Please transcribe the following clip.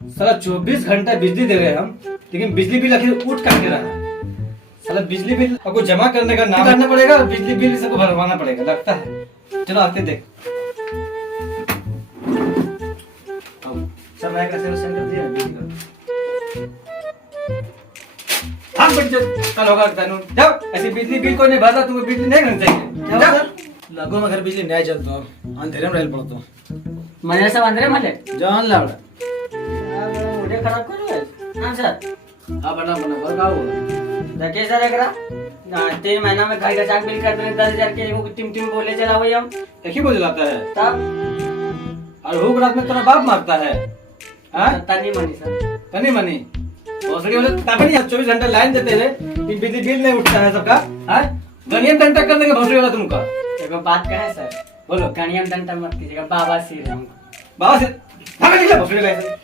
साला 24 घंटा बिजली दे रहे हैं हम, लेकिन बिजली बिल आखिर उठ काट के रहा है। साला बिजली बिल आपको जमा करने का नाम करना पड़ेगा और बिजली बिल सबको भरवाना पड़ेगा लगता है। चलो आते देख। सब मैं कैसे सेंड कर दिया बिजली का। हाँ बट कल होगा तनु जाओ, ऐसी बिजली बिल कोई नहीं भरता, तुम्हें बिजली नहीं करनी चाहिए। जाओ लगो में घर बिजली नहीं चलतो, अंधेरे में रहल पड़तो। मजे सब अंदर मले जान लावड़ा मुझे खराब करो हां सर। हां बना बताओ। देखे सर एकरा 3 महीना में घर का चाक बिल कर देने 10,000 के एगो टिम बोले चलावे हम एक ही बोल जाता है तब और भूख रात में तेरा बाप मारता है। हाँ तनी मनी सर तनी मनी भोसड़ी वाले तब नहीं 24 घंटा लाइन देते हुए कि बिजली बिल नहीं उठता है सबका। हाँ गनियम घंटा कर देंगे भोसड़ी वाला तुमका। एगो बात कहे सर, बोलो। कनियम डंटा मत कीजिएगा, बाबा श्री राम बाबा से भोसड़ी का